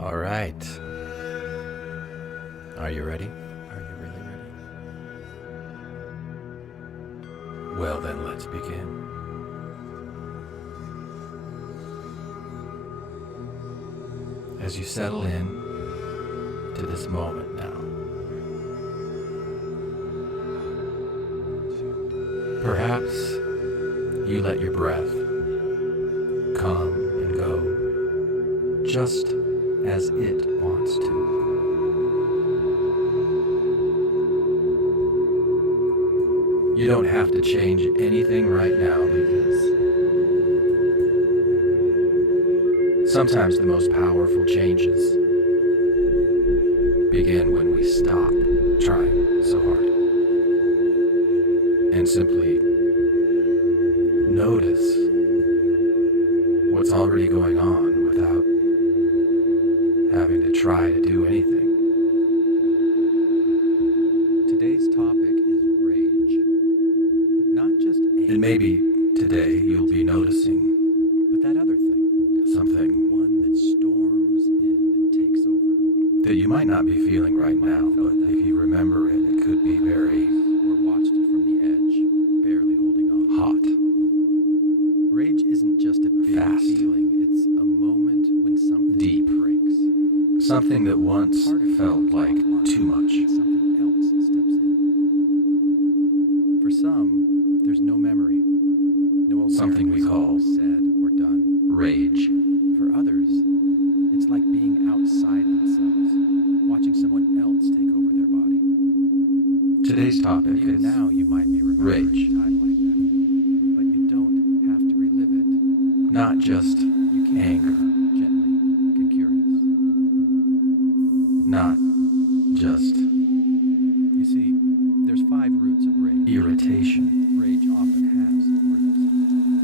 All right. Are you ready? Are you really ready? Well, then let's begin. As you settle in to this moment now, perhaps you let your breath come and go just as it wants to. You don't have to change anything right now because sometimes the most powerful changes begin when we stop trying so hard and simply notice what's already going on without having to try to do anything. Today's topic is rage. Not just anger. And maybe today you'll be noticing But that other thing. something One that storms in and takes over. that you might not be feeling right now, but if you remember it, it could be very Or watched it from the edge, barely holding on. hot. Rage isn't just a big Fast. feeling. It's a moment when something Deep. breaks. Something that once Part of it felt comes like offline. too much. Something else steps in. For some, there's no memory. No awareness Something we of call what was said or done. Rage. For others, it's like being outside themselves, watching someone else take over their body. Today's topic Even is now, you might be remembering rage. a time like that, but you don't have to relive it. Not just You can anger, gently get curious. not just You see, there's 5 roots of rage. irritation, Rage often has roots.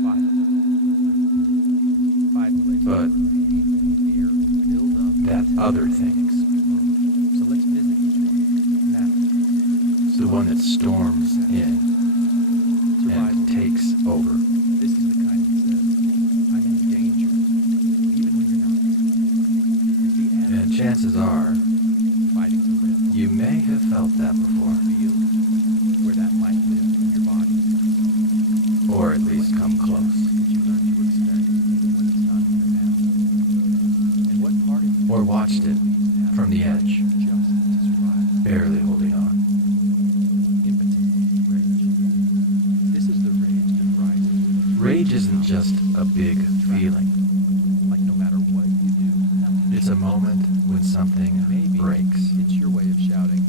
5 of them. 5 places. but Fear, build up, that other thing, explode. So let's visit each one now. the one that storms in Survival. and takes over. This is the kind that says, I'm in danger, even when you're not. It's the And animal chances are, fighting to live. you may have felt that before, Feel where that might live in your body. or at least come close. Did you learn to expect even when it's not here now? And what part of you Or watched it from the edge, just to survive? barely holding on. Impotent rage. This is the rage that rises Rage isn't just a big feeling. like no matter what you do, nothing. It's a moment when something Maybe breaks. it's your way of shouting,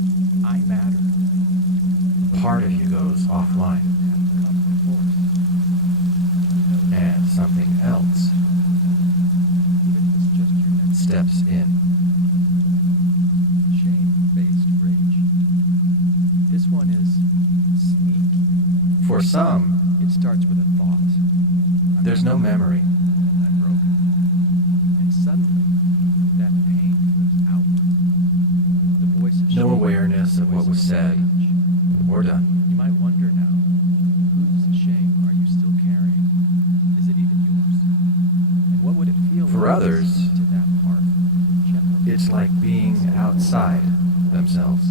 I matter. Part of you goes offline, Come from force. and something else Even if it's just your next steps in. shame-based rage. This one is sneaky. For some, It starts with a thought. there's no memory, I'm broken. And suddenly, that pain flips outward. The voice of no shame, awareness of what was said or done. You might wonder now, whose shame are you still carrying? Is it even yours? And what would it feel For like others, to listen to that part? Gently. It's like being outside themselves,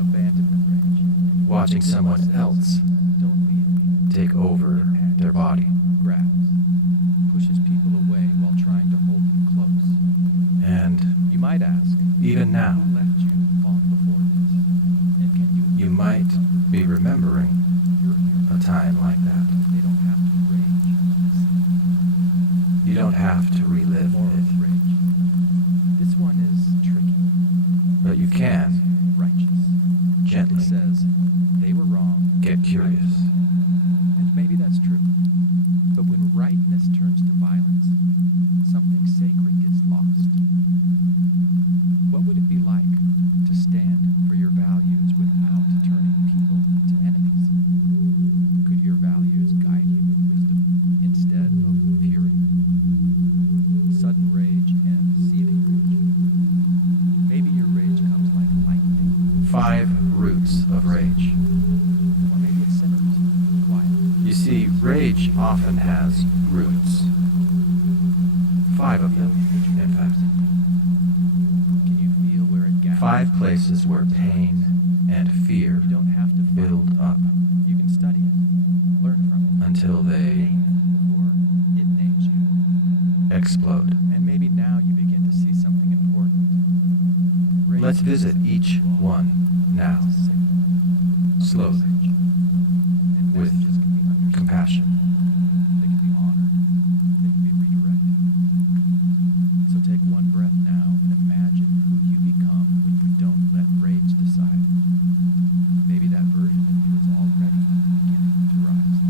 Abandonment rage. watching someone else Don't leave me. take over their body. Grabs. Pushes people away while trying to hold them close. And You might ask, even now, who left you long before this? And can you might be remembering You're here. a time like that. They don't have to rage. You don't have to relive Moral it, rage. This one is tricky. but you can Righteous. It gently says, they were wrong. get curious. And maybe that's true. But when rightness turns to violence, something sacred gets lost. What would it be like to stand for your values without turning people into enemies? Could your values guide you with wisdom instead of fury? Sudden rage and seething rage. Maybe your rage comes like lightning. 5 roots of rage. Or maybe it simmers, quiet. You see, rage often has roots. 5 of them, in fact. 5 places where pain and fear You don't have to build up You can study it, learn from it, until they name it before it names you. explode. And maybe now you begin to see something important. Rage Let's visit each one now, is a signal, a slowly, message. And with messages can be understood. compassion. They can be honored. They can be redirected. So take one breath now and imagine who you become when you don't let rage decide. Maybe that version of you is already beginning to rise.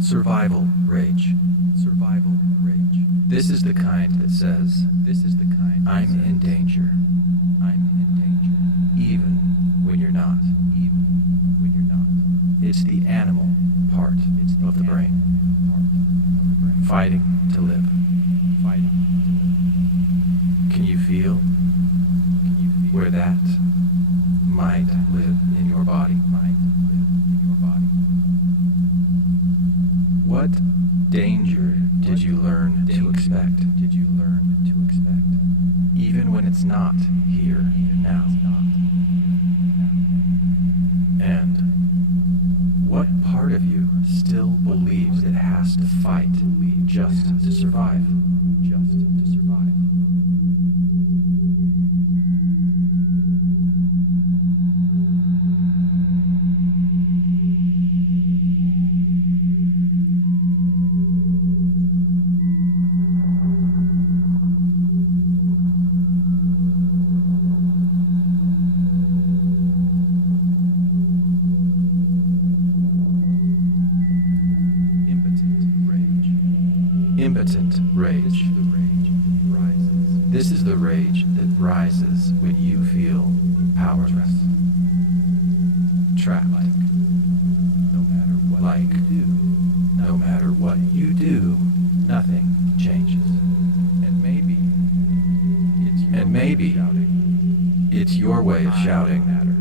Survival rage. Survival rage. This is the kind that says, This is the kind that I'm says, in danger, I'm in danger, even when you're not. even when you're not. It's the animal part It's the of the brain, animal part of the brain. fighting to live. Fighting to live. Can you feel Can you feel where that might live in your body? might live in your body? What danger did you learn to expect, Did you learn to expect? even when it's not here now? It's not now. And what part of you still believes it has to fight just to survive? Just to survive. Impotent rage. Impotent rage. This is the rage that rises. This is the rage that rises when you feel powerless, trapped, Like, no matter what Like, you do, no matter what you do, nothing changes. and maybe it's your And maybe way of shouting, it's your way of "I shouting, matter."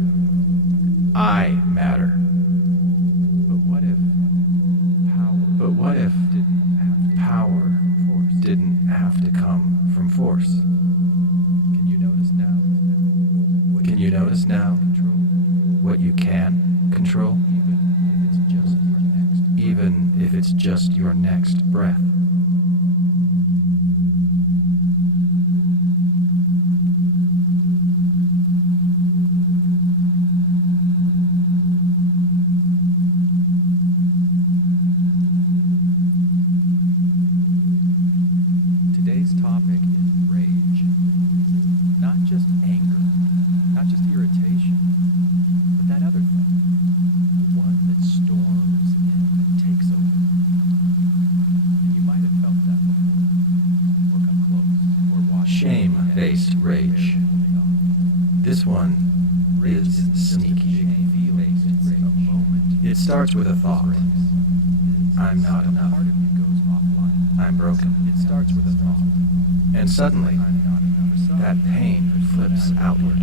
I matter. But what if power? But what if didn't have to power come from force? didn't have to come from force? Can you notice now? What Can you notice now control? what you can control, Even if it's just your next breath. even if it's just your next breath? Today's topic is rage. Not just anger, not just irritation, but that other thing. The one that storms in and takes over. And you might have felt that before. Or come close. Or watch. Shame-based rage. This one is sneaky. It starts with a thought. I'm not enough. Part of you goes offline. I'm broken. It starts with a thought. And suddenly, I'm not enough. that pain flips outward.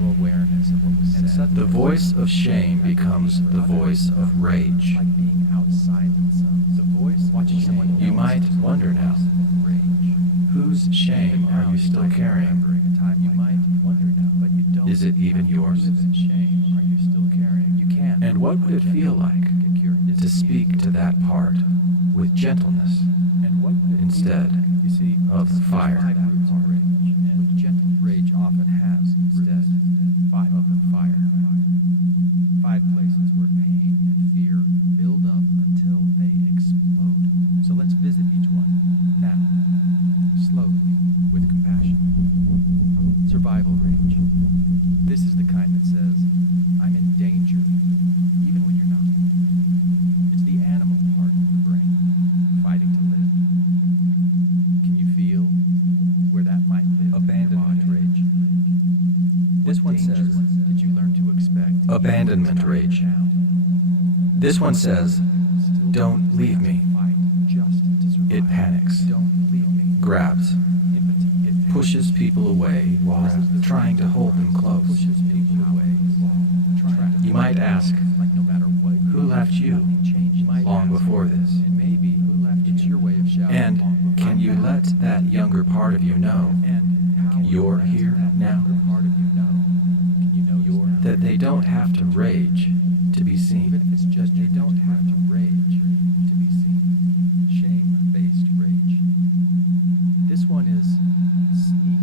No awareness of what was said. The voice of shame becomes the voice of rage. Like being outside themselves. The voice watching someone. You might wonder now, Rage. whose shame are you still carrying? You might wonder now, but you don't. Is it even yours? Shame. Are you still carrying? You can. And what would it feel like Get curious. to speak to that part with gentleness And what would it be instead like? You see, of there's fire? 5 roots of rage, and gentle rage often has instead 5 of fire. 5 places where pain and fear build up until they explode. So let's visit each one now, slowly, with compassion. Survival rage. This is the kind that says, I'm in danger, even when you're not. It's the animal part of the brain, fighting to live. Can you feel where that might live? Abandonment rage. This one says, did you learn to expect? Abandonment rage. Now. This one says, don't leave me. Fight just to survive. It panics, Don't leave me. grabs, Impotent. It pushes people away while trying to hold them close. pushes people away. Trying to You might ask, like no matter what. who left you long before this? And maybe who left it's your way of shouting. And long before can you let that younger part of you know And how you're let here that now? younger part of you know? Can you know you're That they don't have to rage to be even seen? if it's just they don't have to rage to be seen. Shame-based rage. This one is sneak.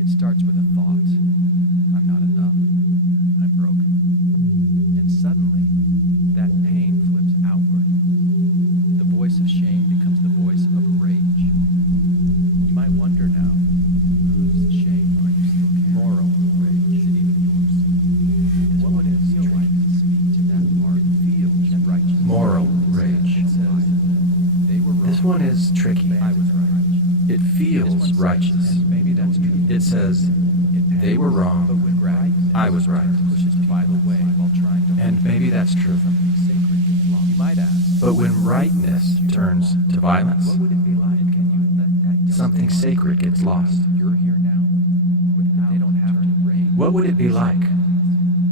It starts with a thought. I'm not enough. I'm broken. And suddenly, that pain flips outward. The voice of shame becomes the voice of rage. You might wonder now, whose shame are you still carrying? Moral rage. Is it even yours? What would it feel like to speak to that part? It feels righteous. Moral rage. It says, they were wrong. This one is tricky. I was right. It feels righteous. And maybe that's true. It says, they were But wrong, when rightness I was right. pushes people away while trying to And maybe that's true. something sacred gets lost. You might ask, But when rightness turns to violence, what would it be like? Can you let that something sacred gets lost. You're here now. Without they don't have to rage. What would it be like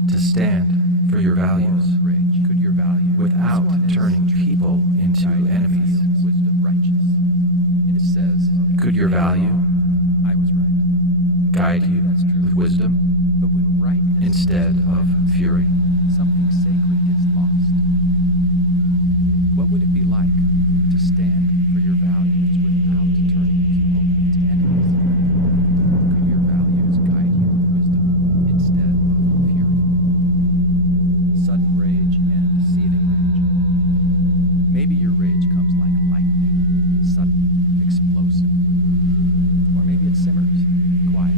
to stand for your values Rage. Could your value without This one is turning people into guiding enemies? feels Wisdom righteous. And it says, Could your value I was right. guide you with wisdom But when rightness instead of fury? something sacred gets lost. What would it be like to stand for your values without turning people into enemies? Could your values guide you with wisdom instead of fury? Sudden rage and seething rage. Maybe your rage comes like lightning, sudden, explosive. Or maybe it simmers, quiet,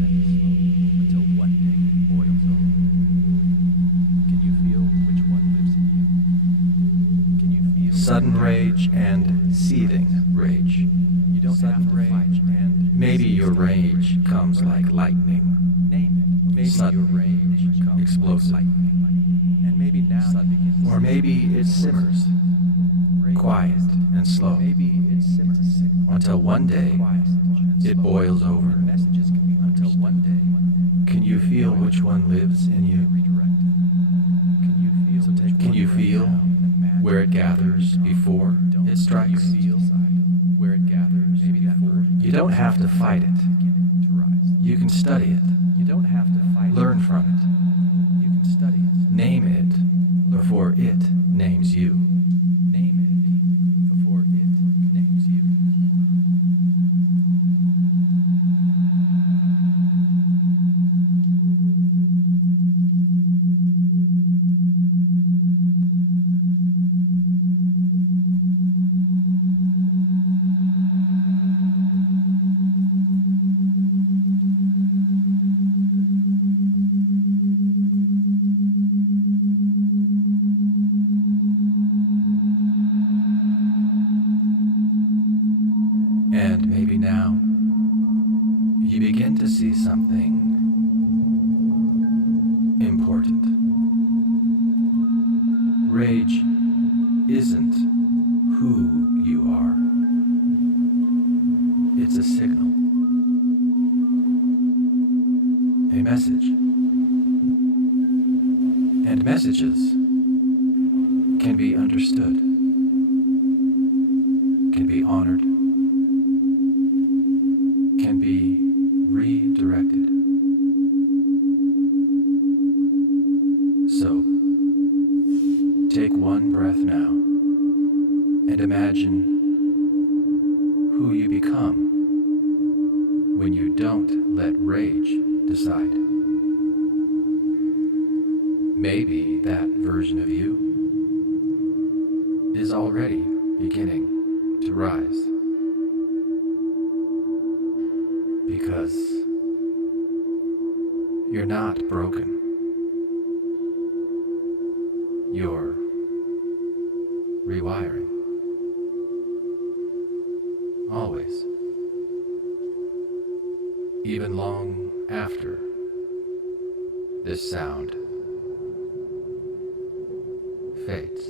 then slow, until one day it boils over. Can you feel which one lives in you? Can you feel Sudden rage and seething rage. You don't have to fight and Maybe your rage comes like lightning, name it. Maybe Sudden, your rage comes explosive. like lightning. And maybe now you begin to or maybe it simmers, rage. quiet and slow, Maybe it simmers until one day quiet and it slow. boils over. Messages can be until one day Can you feel which one lives in you? redirected. Can you feel So can you feel where it gathers before it strikes? feel where it gathers maybe before You don't have to fight it. beginning to rise. You can study it, You don't have to fight. learn from it, You can study it. name it before it names you. Name it before it names you. And maybe now you begin to see something important. Rage isn't who you are. It's a signal, a message. And messages can be understood, can be honored, can be redirected. So, take one breath now and imagine who you become when you don't let rage decide. Maybe that version of you is already beginning to rise. Because you're not broken. You're rewiring. Always. Even long after this sound fades.